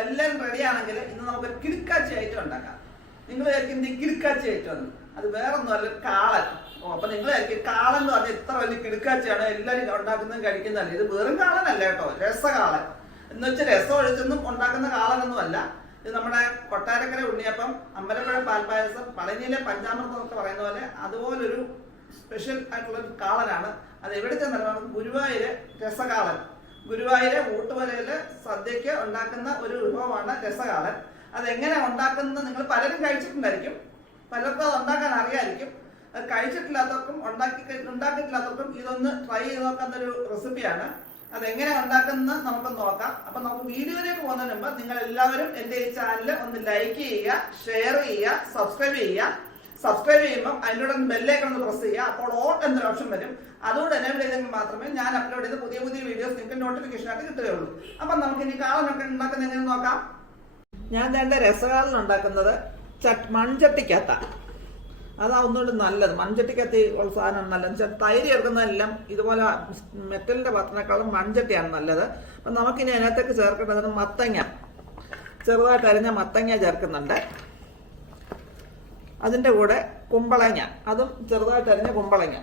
എല്ലാവരും റെഡി ആണെങ്കിൽ ഇന്ന് നമുക്കൊരു കിടുക്കാച്ചി ഐറ്റം ഉണ്ടാക്കാം. നിങ്ങൾ വിചാരിക്കും ഈ കിടുക്കാച്ചി ഐറ്റം എന്ന് അത് വേറെ ഒന്നുമല്ല കാളൻ. ഓ അപ്പൊ നിങ്ങൾ വിചാരിക്കും കാളൻ എന്ന് പറഞ്ഞാൽ ഇത്ര വലിയ കിടുക്കാച്ചിയാണ് എല്ലാവരും ഉണ്ടാക്കുന്നതും കഴിക്കുന്നതല്ല ഇത് വെറും കാളനല്ല കേട്ടോ രസകാളൻ. എന്ന് വെച്ചാൽ രസം ഒഴിച്ചൊന്നും ഉണ്ടാക്കുന്ന കാളനൊന്നുമല്ല. ഇത് നമ്മുടെ കൊട്ടാരക്കര ഉണ്ണിയപ്പം അമ്പലപ്പുഴ പാൽപായസം പളനിയിലെ പഞ്ചാമൃതം എന്നൊക്കെ പറയുന്ന പോലെ അതുപോലൊരു സ്പെഷ്യൽ ആയിട്ടുള്ള ഒരു കാളനാണ്. അത് എവിടെ ചെന്നാലും ഗുരുവായൂര് രസകാളൻ. ഗുരുവായൂര് ഊട്ടുവലയിൽ സദ്യക്ക് ഉണ്ടാക്കുന്ന ഒരു വിഭവമാണ് രസകാലൻ അത് എങ്ങനെ ഉണ്ടാക്കുന്നത് നിങ്ങൾ പലരും കഴിച്ചിട്ടുണ്ടായിരിക്കും. പലർക്കും അത് ഉണ്ടാക്കാൻ അറിയായിരിക്കും. അത് കഴിച്ചിട്ടില്ലാത്തവർക്കും ഉണ്ടാക്കി ഉണ്ടാക്കിയിട്ടില്ലാത്തവർക്കും ഇതൊന്ന് ട്രൈ ചെയ്ത് നോക്കുന്ന ഒരു റെസിപ്പിയാണ് അത് എങ്ങനെ ഉണ്ടാക്കുന്നത് നമുക്ക് നോക്കാം. അപ്പൊ നമുക്ക് വീഡിയോയിലേക്ക് പോകുന്നതിന് മുമ്പ് നിങ്ങൾ എല്ലാവരും എന്റെ ഈ ചാനൽ ഒന്ന് ലൈക്ക് ചെയ്യുക ഷെയർ ചെയ്യുക സബ്സ്ക്രൈബ് ചെയ്യുക. സബ്സ്ക്രൈബ് ചെയ്യുമ്പോൾ അതിലൂടെ ബെല്ലേക്ക് ഒന്ന് പ്രസ് ചെയ്യുക. അപ്പോൾ ഓൾ എന്നൊരു ഓപ്ഷൻ വരും. അതുകൊണ്ട് എനേബിൾ ചെയ്തെങ്കിൽ മാത്രമേ ഞാൻ അപ്ലോഡ് ചെയ്ത പുതിയ പുതിയ വീഡിയോസ് നിങ്ങൾക്ക് നോട്ടിഫിക്കേഷൻ ആയിട്ട് കിട്ടുകയുള്ളൂ. അപ്പം നമുക്ക് ഇനി കാളനൊക്കെ ഉണ്ടാക്കുന്ന എങ്ങനെ നോക്കാം? ഞാൻ എന്റെ രസകാലൻ ഉണ്ടാക്കുന്നത് ചട്ട് മൺചട്ടിക്കകത്താണ് അതാ ഒന്നുകൊണ്ട് നല്ലത്. മൺചട്ടിക്കകത്ത് ഉള്ള സാധനം നല്ലത്. തൈര് ചേർക്കുന്നതെല്ലാം ഇതുപോലെ മെറ്റലിന്റെ പാത്രത്തിനേക്കാളും മൺചട്ടിയാണ് നല്ലത്. അപ്പം നമുക്കിനി അതിനകത്തേക്ക് ചേർക്കേണ്ടത് മത്തങ്ങ. ചെറുതായിട്ട് അരിഞ്ഞ മത്തങ്ങ ചേർക്കുന്നുണ്ട്. അതിന്റെ കൂടെ കുമ്പളങ്ങ. അതും ചെറുതായിട്ട് അരിഞ്ഞ കുമ്പളങ്ങ.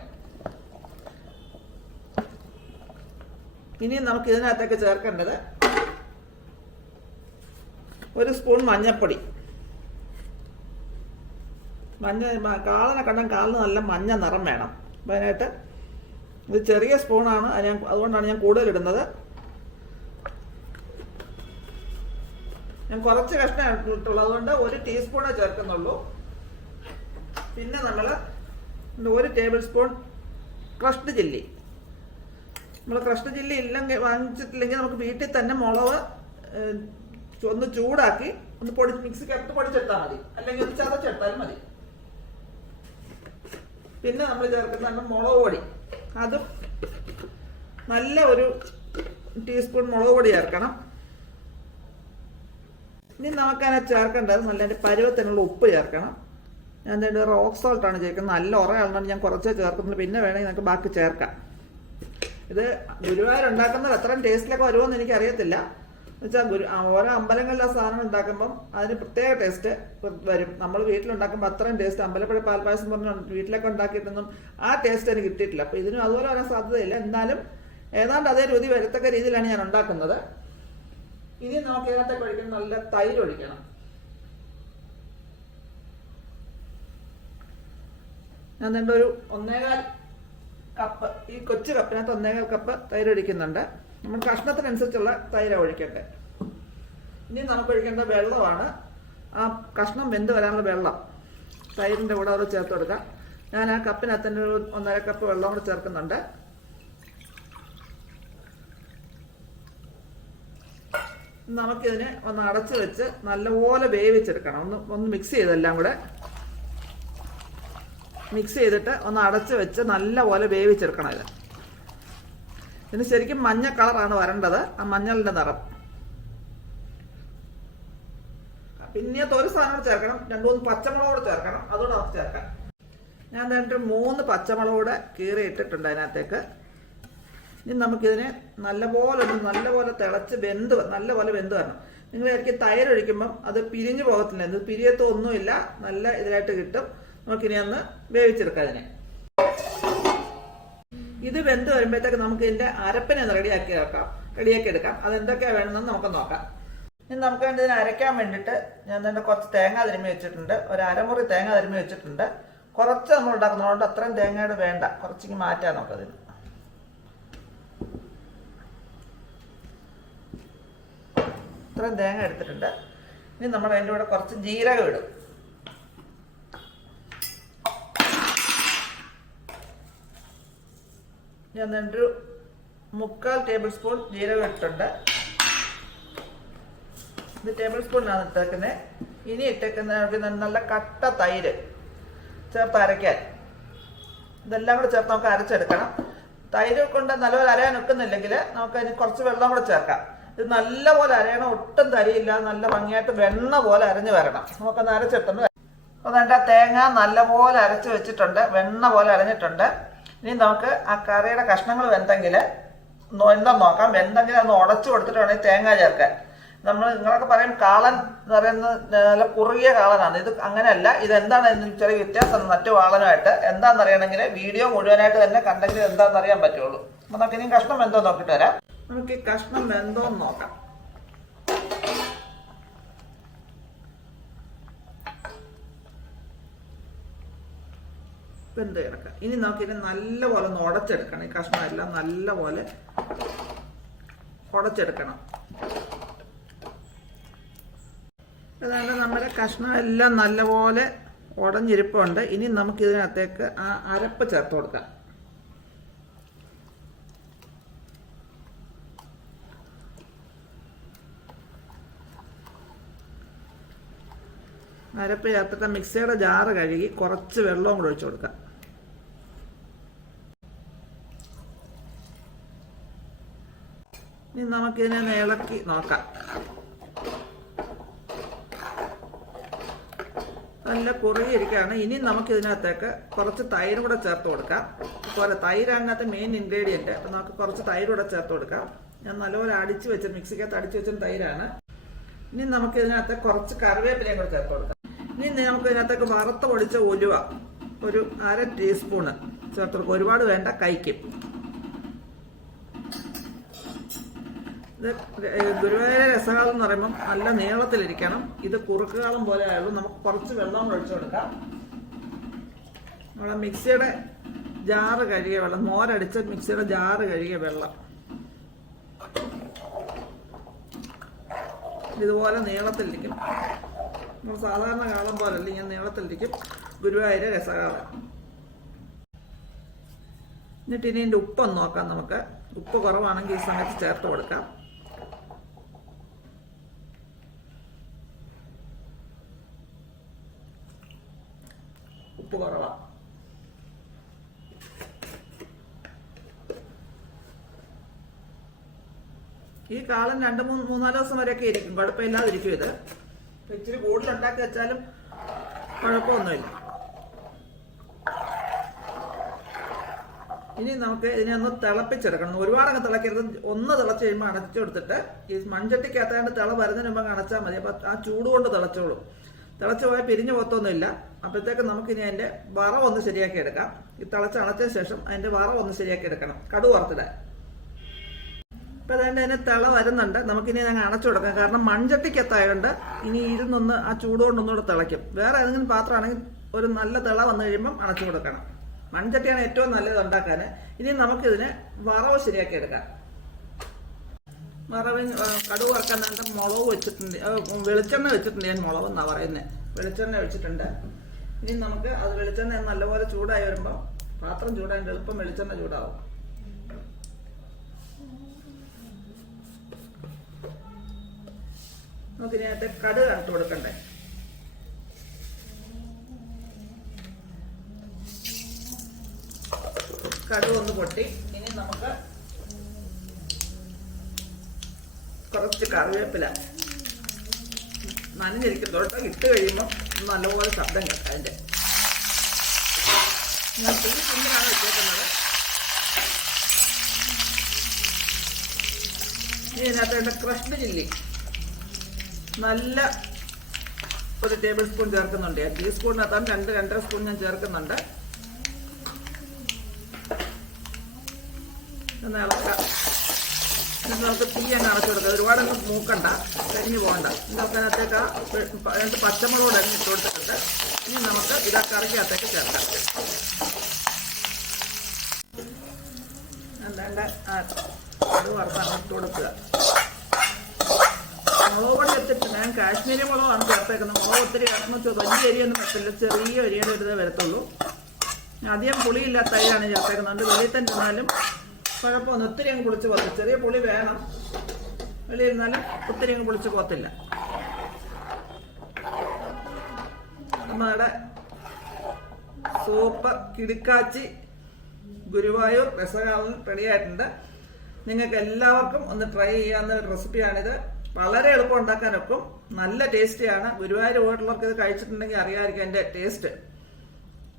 ഇനി നമുക്ക് ഇതിനകത്തേക്ക് ചേർക്കേണ്ടത് ഒരു സ്പൂൺ മഞ്ഞൾപ്പൊടി മഞ്ഞ കാളിനെ കണ്ടാൽ കാലിന് നല്ല മഞ്ഞ നിറം വേണം. അപ്പം അതിനായിട്ട് ഇത് ചെറിയ സ്പൂണാണ്. അത് ഞാൻ അതുകൊണ്ടാണ് ഞാൻ കൂടുതൽ ഇടുന്നത് ഞാൻ കുറച്ച് കഷ്ണം ഇട്ടുള്ളൂ അതുകൊണ്ട് ഒരു ടീസ്പൂണേ ചേർക്കുന്നുള്ളൂ. പിന്നെ നമ്മൾ ഒരു ടേബിൾ സ്പൂൺ ക്രഷ്ഡ് ചില്ലി. നമ്മൾ ക്രഷ്ഡ് ചില്ലി ഇല്ലെങ്കിൽ വാങ്ങിച്ചിട്ടില്ലെങ്കിൽ നമുക്ക് വീട്ടിൽ തന്നെ മുളക് ഒന്ന് ചൂടാക്കി ഒന്ന് പൊടി മിക്സിക്കകത്ത് പൊടിച്ചെടുത്താൽ മതി. അല്ലെങ്കിൽ ഒന്ന് ചതച്ചെടുത്താലും മതി. പിന്നെ നമ്മൾ ചേർക്കുന്നുണ്ട് മുളക് പൊടി. അതും നല്ല ഒരു ടീസ്പൂൺ മുളക് പൊടി ചേർക്കണം. ഇനി നമുക്കതിനകത്ത് ചേർക്കേണ്ടത് നല്ല പരുവത്തിനുള്ള ഉപ്പ് ചേർക്കണം. ഞാൻ എന്താ റോക്ക് സോൾട്ടാണ് ചേർക്കുന്നത്. നല്ല ഉറയാണെന്നാണ് ഞാൻ കുറച്ചേ ചേർക്കുന്നത് പിന്നെ വേണമെങ്കിൽ നമുക്ക് ബാക്കി ചേർക്കാം. ഇത് ഗുരുവായൂർ ഉണ്ടാക്കുന്നത് അത്രയും ടേസ്റ്റിലൊക്കെ എനിക്ക് അറിയത്തില്ല എന്നുവെച്ചാൽ ഗുരു ഓരോ അമ്പലങ്ങളിലെ സാധനം ഉണ്ടാക്കുമ്പം അതിന് പ്രത്യേക ടേസ്റ്റ് വരും. നമ്മൾ വീട്ടിലുണ്ടാക്കുമ്പോൾ അത്രയും ടേസ്റ്റ് അമ്പലപ്പുഴ പാൽപ്പായസം പറഞ്ഞ വീട്ടിലൊക്കെ ഉണ്ടാക്കിയിട്ടൊന്നും ആ ടേസ്റ്റ് എനിക്ക് കിട്ടിയിട്ടില്ല. അപ്പോൾ ഇതിനും അതുപോലെ വരാൻ സാധ്യതയില്ല. എന്നാലും ഏതാണ്ട് അതേ രുചി വരത്തക്ക രീതിയിലാണ് ഞാൻ ഉണ്ടാക്കുന്നത്. ഇനി നമുക്ക് ഇതിനകത്തേക്ക് ഒഴിക്കണം നല്ല തൈര് ഒഴിക്കണം. ഞാൻ തന്നെ ഒരു ഒന്നേകാൽ കപ്പ് ഈ കൊച്ചു കപ്പിനകത്ത് ഒന്നേകാൽ കപ്പ് തൈര് ഒഴിക്കുന്നുണ്ട്. നമ്മൾ കഷ്ണത്തിനനുസരിച്ചുള്ള തൈര ഒഴിക്കട്ടെ ഇനി നമുക്ക് ഒഴിക്കേണ്ട വെള്ളമാണ്. ആ കഷ്ണം വെന്ത് വരാനുള്ള വെള്ളം തൈരിന്റെ കൂടെ അത് ചേർത്ത് കൊടുക്കാം. ഞാൻ ആ കപ്പിനകത്ത് തന്നെ ഒരു ഒന്നര കപ്പ് വെള്ളം കൂടെ ചേർക്കുന്നുണ്ട്. നമുക്കിതിനെ ഒന്ന് അടച്ചു വെച്ച് നല്ലപോലെ വേവിച്ചെടുക്കണം. ഒന്ന് ഒന്ന് മിക്സ് ചെയ്തെല്ലാം കൂടെ. മിക്സ് ചെയ്തിട്ട് ഒന്ന് അടച്ച് വെച്ച് നല്ലപോലെ വേവിച്ചെടുക്കണം ഇത്. ഇതിന് ശരിക്കും മഞ്ഞ കളറാണ് വരേണ്ടത്. ആ മഞ്ഞളിന്റെ നിറം. പിന്നെ ഒരു സാധനം ചേർക്കണം. രണ്ടു മൂന്ന് കൂടെ ചേർക്കണം. അതുകൂടെ നമുക്ക് ചേർക്കാം. ഞാൻ എന്നിട്ട് മൂന്ന് പച്ചമുളക് കൂടെ കീറി ഇട്ടിട്ടുണ്ട് അതിനകത്തേക്ക്. ഇനി നമുക്കിതിനെ നല്ലപോലെ ഒന്ന് നല്ലപോലെ തിളച്ച് വെന്ത് നല്ലപോലെ വെന്ത് വരണം. നിങ്ങൾ ഇടയ്ക്ക് തൈരൊഴിക്കുമ്പം അത് പിരിഞ്ഞു പോകത്തില്ല. ഇത് പിരിയത്തൊന്നുമില്ല. നല്ല ഇതിലായിട്ട് കിട്ടും. നമുക്കിനി ഒന്ന് വേവിച്ചെടുക്കാം അതിനെ ഇത് വെന്ത് വരുമ്പോഴത്തേക്ക് നമുക്ക് ഇതിന്റെ അരപ്പിനെ റെഡിയാക്കി വെക്കാം. റെഡിയാക്കി എടുക്കാം. അത് എന്തൊക്കെയാ വേണമെന്ന് നമുക്ക് നോക്കാം. ഇനി നമുക്ക് വേണ്ടി ഇതിനെ അരയ്ക്കാൻ വേണ്ടിയിട്ട് ഞാൻ തന്നെ കുറച്ച് തേങ്ങ തിരുമ്മി വെച്ചിട്ടുണ്ട്. ഒരു അരമുറി തേങ്ങ തിരുമ്മി വെച്ചിട്ടുണ്ട്. കുറച്ച് നമ്മൾ ഉണ്ടാക്കുന്നതുകൊണ്ട് അത്രയും തേങ്ങയുടെ വേണ്ട. കുറച്ചിങ്ങ് മാറ്റാം നമുക്കതിന് ഇത്രയും തേങ്ങ എടുത്തിട്ടുണ്ട്. ഇനി നമ്മൾ അതിന്റെ കൂടെ കുറച്ച് ജീരകം ഇടും. ഞാൻ എന്നിട്ടൊരു മുക്കാൽ ടേബിൾ സ്പൂൺ ജീരകം ഇട്ടിട്ടുണ്ട്. ഇത് ടേബിൾ സ്പൂണിനാണ് ഇട്ടേക്കുന്നത് ഇനി ഇട്ടേക്കുന്ന നല്ല കട്ട തൈര് ചേർത്ത് അരയ്ക്കാൻ. ഇതെല്ലാം കൂടെ ചേർത്ത് നമുക്ക് അരച്ചെടുക്കണം. തൈര് കൊണ്ട് നല്ലപോലെ അരയാൻ ഒക്കുന്നില്ലെങ്കിൽ നമുക്ക് അതിന് കുറച്ച് വെള്ളം കൂടെ ചേർക്കാം. ഇത് നല്ലപോലെ അരയണം. ഒട്ടും തരിയില്ല. നല്ല ഭംഗിയായിട്ട് വെണ്ണ പോലെ അരഞ്ഞു വരണം. നമുക്കൊന്ന് അരച്ചെടുത്തുണ്ട് അപ്പോൾ വേണ്ട തേങ്ങ നല്ലപോലെ അരച്ച് വെച്ചിട്ടുണ്ട്. വെണ്ണ പോലെ അരഞ്ഞിട്ടുണ്ട്. ഇനി നമുക്ക് ആ കറിയുടെ കഷ്ണങ്ങൾ വെന്തെങ്കിൽ എന്തെന്ന് നോക്കാം? വെന്തെങ്കിൽ ഒന്ന് ഉടച്ചു കൊടുത്തിട്ട് വേണമെങ്കിൽ തേങ്ങ ചേർക്കാൻ. നമ്മൾ നിങ്ങളൊക്കെ പറയും കാളൻ എന്ന് പറയുന്നത് നല്ല കുറുകിയ കാളനാണ്. ഇത് അങ്ങനെയല്ല. ഇത് എന്താണ് ഇതിന് ചെറിയ വ്യത്യാസം? മറ്റു കാളനുമായിട്ട് എന്താണെന്ന് അറിയണമെങ്കിൽ വീഡിയോ മുഴുവനായിട്ട് തന്നെ കണ്ടെങ്കിൽ എന്താണെന്ന് അറിയാൻ പറ്റുള്ളൂ. അപ്പൊ നമുക്ക് ഇനി കഷ്ണം എന്തോ നോക്കിയിട്ട് വരാം. നമുക്ക് ഈ കഷ്ണം എന്തോ നോക്കാം. വെന്ത് കിടക്കാം? ഇനി നമുക്ക് ഇതിനെ നല്ലപോലെ ഒന്ന് ഉടച്ചെടുക്കണം. ഈ കഷ്ണം എല്ലാം നല്ലപോലെ ഉടച്ചെടുക്കണം. അതാണ് നമ്മുടെ കഷ്ണം എല്ലാം നല്ലപോലെ ഉടഞ്ഞിരിപ്പുണ്ട്. ഇനി നമുക്ക് ഇതിനകത്തേക്ക് ആ അരപ്പ് ചേർത്ത് കൊടുക്കാം. അരപ്പ് ചേർത്തിട്ട് മിക്സിയുടെ ജാറ് കഴുകി കുറച്ച് വെള്ളവും കൂടെ ഒഴിച്ചു കൊടുക്കാം. ഇനി നമുക്കിതിനെ ഒന്ന് ഇളക്കി നോക്കാം. നല്ല കുറുകിയിരിക്കുകയാണ് ഇനി നമുക്ക് ഇതിനകത്തേക്ക് കുറച്ച് തൈര് കൂടെ ചേർത്ത് കൊടുക്കാം. പോലെ തൈര് മെയിൻ ഇൻഗ്രീഡിയന്റ് അപ്പം നമുക്ക് കുറച്ച് തൈര് കൂടെ ചേർത്ത് കൊടുക്കാം. ഞാൻ നല്ലപോലെ അടിച്ച് വെച്ച മിക്സിക്കകത്ത് അടിച്ച് വെച്ച തൈരാണ്. ഇനി നമുക്ക് ഇതിനകത്ത് കുറച്ച് കറിവേപ്പിലയും കൂടെ ചേർത്ത് കൊടുക്കാം. ഇനി നമുക്ക് ഇതിനകത്തേക്ക് വറുത്ത് പൊടിച്ച ഉലുവ ഒരു അര ടീസ്പൂണ് ചേർത്ത് കൊടുക്കും. ഒരുപാട് വേണ്ട കൈക്കും ഇത് രസകാലം എന്ന് പറയുമ്പം നല്ല നീളത്തിലിരിക്കണം. ഇത് കുറുക്കുകാലം പോലെ ആയുള്ളൂ നമുക്ക് കുറച്ച് വെള്ളം ഒഴിച്ചു കൊടുക്കാം. മിക്സിയുടെ ജാറ് കഴുകിയ വെള്ളം മോരടിച്ച മിക്സിയുടെ ജാറ് കഴുകിയ വെള്ളം. ഇതുപോലെ നീളത്തിലിരിക്കും. നമ്മൾ സാധാരണ കാലം പോലല്ല ഇങ്ങനെ നീളത്തിലിരിക്കും ഗുരുവായൂര രസകാലം. എന്നിട്ട് ഇനി ഉപ്പൊന്ന് നോക്കാം നമുക്ക്. ഉപ്പ് കുറവാണെങ്കിൽ ഈ സമയത്ത് ചേർത്ത് കൊടുക്കാം ഉപ്പ് കുറവാ ഈ കാലം രണ്ട് മൂന്ന് മൂന്നാൽ ദിവസം വരെയൊക്കെ ഇരിക്കും. കുഴപ്പമില്ലാതിരിക്കും ഇത്. ഇച്ചിരി കൂടുതൽ ഉണ്ടാക്കി വെച്ചാലും കുഴപ്പമൊന്നുമില്ല. ഇനി നമുക്ക് ഇതിനെ ഒന്ന് തിളപ്പിച്ചെടുക്കണം. ഒരുപാടങ്ങ് തിളക്കരുത്. ഒന്ന് തിളച്ച് കഴിയുമ്പോൾ അടച്ചു കൊടുത്തിട്ട് ഈ മൺചട്ടിക്കകത്താണ്ട് തിള വരുന്നതിന് മുമ്പ് അടച്ചാൽ മതി. അപ്പം ആ ചൂട് കൊണ്ട് തിളച്ചോളും. തിളച്ച് പോയാൽ പിരിഞ്ഞു പോത്തൊന്നുമില്ല അപ്പോഴത്തേക്ക് നമുക്കിനി അതിന്റെ വറവ് ഒന്ന് ശരിയാക്കി എടുക്കാം. ഈ തിളച്ച് അണച്ചതിന് ശേഷം അതിന്റെ വറവ് ഒന്ന് ശരിയാക്കി എടുക്കണം. കടു വറുത്തിടാൻ ഇപ്പം അതുകൊണ്ട് അതിന് തിള വരുന്നുണ്ട്. നമുക്കിനി ഞങ്ങൾ അടച്ചു കൊടുക്കാം. കാരണം മൺചട്ടിക്കത്തായതുകൊണ്ട് ഇനി ഇരുന്നൊന്ന് ആ ചൂട് കൊണ്ടൊന്നുകൂടെ തിളയ്ക്കും. വേറെ ഏതെങ്കിലും പാത്രമാണെങ്കിൽ ഒരു നല്ല തിള വന്നു കഴിയുമ്പം അടച്ചു കൊടുക്കണം. മൺചട്ടിയാണ് ഏറ്റവും നല്ലത് ഉണ്ടാക്കാൻ. ഇനി നമുക്കിതിന് വറവ് ശരിയാക്കി എടുക്കാം. വറവിന് കടുവ് വറക്കാൻ വേണ്ട മുളക് വെച്ചിട്ടുണ്ട്. വെളിച്ചെണ്ണ വെച്ചിട്ടുണ്ട് ഞാൻ മുളക് എന്നാ പറയുന്നത് വെളിച്ചെണ്ണ വെച്ചിട്ടുണ്ട്. ഇനി നമുക്ക് അത് വെളിച്ചെണ്ണ നല്ലപോലെ ചൂടായി വരുമ്പോൾ പാത്രം ചൂടായി എളുപ്പം വെളിച്ചെണ്ണ ചൂടാവും. നമുക്ക് ഇതിനകത്ത് കടുക് ഇട്ട് കൊടുക്കണ്ടേ? കടുക് ഒന്ന് പൊട്ടി. ഇനി നമുക്ക് കുറച്ച് കറിവേപ്പില. നനഞ്ഞിരിക്കത്തോട്ട് ഇട്ട് കഴിയുമ്പോൾ നല്ലപോലെ ശബ്ദം കേൾക്കാം അതിന്റെ ഞാൻ തീ കുഞ്ഞിനാണ് വെച്ചേക്കുന്നത്. ഇതിനകത്ത് ചില്ലി. നല്ല ഒരു ടേബിൾ സ്പൂൺ ചേർക്കുന്നുണ്ട്. ടീസ്പൂണിനകത്താണ് രണ്ട് രണ്ടര സ്പൂൺ ഞാൻ ചേർക്കുന്നുണ്ട്. നമുക്ക് തീ അങ്ങ് അടച്ചു കൊടുക്കാം ഒരുപാട് അങ്ങ് മൂക്കണ്ട. കരിഞ്ഞു പോകണ്ട. നമുക്ക് അതിനകത്തേക്ക് രണ്ട് പച്ചമുളക് അങ്ങ് ഇട്ട് കൊടുത്തിട്ടുണ്ട്. ഇനി നമുക്ക് ഇതാ കറിക്കകത്തേക്ക് ചേർക്കാം. എന്താണ്ട് ആ അത് വറുത്താണ് ഇട്ട് കൊടുക്കുക. മുളക് പൊടി ഞാൻ കാശ്മീരി മുളകാണ് ചേർത്തേക്കുന്നത്. മുളക് ഒത്തിരി കാരണം വലിയ അരിയൊന്നും പറ്റില്ല. ചെറിയ അരിയുടെ ഒരു ഇതേ വരത്തുള്ളൂ. അധികം പുളിയില്ലാത്ത അരിയാണ് ചേർത്തേക്കുന്നത്. അതുകൊണ്ട് വെളിയിൽ തന്നെ ഇരുന്നാലും കുഴപ്പമൊന്നും ഒത്തിരി അങ്ങ് പൊളിച്ച് പോകത്തില്ല. ചെറിയ പുളി വേണം. വെളിയിൽ ഇരുന്നാലും ഒത്തിരി അങ്ങ് പൊളിച്ച് പോകത്തില്ല. നമ്മുടെ സൂപ്പർ കിടുക്കാച്ചി ഗുരുവായൂർ രസകാലം റെഡിയായിട്ടുണ്ട്. നിങ്ങൾക്ക് എല്ലാവർക്കും ഒന്ന് ട്രൈ ചെയ്യാവുന്ന ഒരു റെസിപ്പിയാണിത്. വളരെ എളുപ്പം ഉണ്ടാക്കാനൊക്കും. നല്ല ടേസ്റ്റിയാണ്. ഗുരുവായൂർ പോയിട്ടുള്ളവർക്ക് ഇത് കഴിച്ചിട്ടുണ്ടെങ്കിൽ അറിയാമായിരിക്കും എന്റെ ടേസ്റ്റ്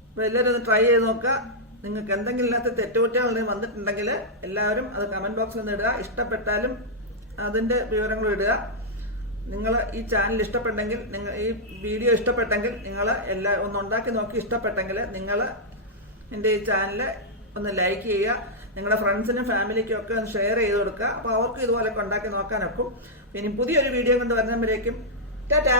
അപ്പോൾ എല്ലാവരും ഇത് ട്രൈ ചെയ്ത് നോക്കുക. നിങ്ങൾക്ക് എന്തെങ്കിലും ഇല്ലാത്ത തെറ്റുകുറ്റങ്ങൾ വന്നിട്ടുണ്ടെങ്കിൽ എല്ലാവരും അത് കമന്റ് ബോക്സിൽ നിന്ന് ഇടുക. ഇഷ്ടപ്പെട്ടാലും അതിന്റെ വിവരങ്ങൾ ഇടുക. നിങ്ങൾ ഈ ചാനൽ ഇഷ്ടപ്പെട്ടെങ്കിൽ നിങ്ങൾ ഈ വീഡിയോ ഇഷ്ടപ്പെട്ടെങ്കിൽ നിങ്ങൾ എല്ലാ ഒന്ന് ഉണ്ടാക്കി നോക്കി ഇഷ്ടപ്പെട്ടെങ്കിൽ നിങ്ങൾ എന്റെ ഈ ചാനൽ ഒന്ന് ലൈക്ക് ചെയ്യുക. നിങ്ങളുടെ ഫ്രണ്ട്സിനും ഫാമിലിക്കും ഒക്കെ ഒന്ന് ഷെയർ ചെയ്ത് കൊടുക്കുക. അപ്പോൾ അവർക്കും ഇതുപോലൊക്കെ ഉണ്ടാക്കി നോക്കാനൊക്കും. ഇനി പുതിയൊരു വീഡിയോ കൊണ്ട് വരുന്നവരേക്കും ടാറ്റാ!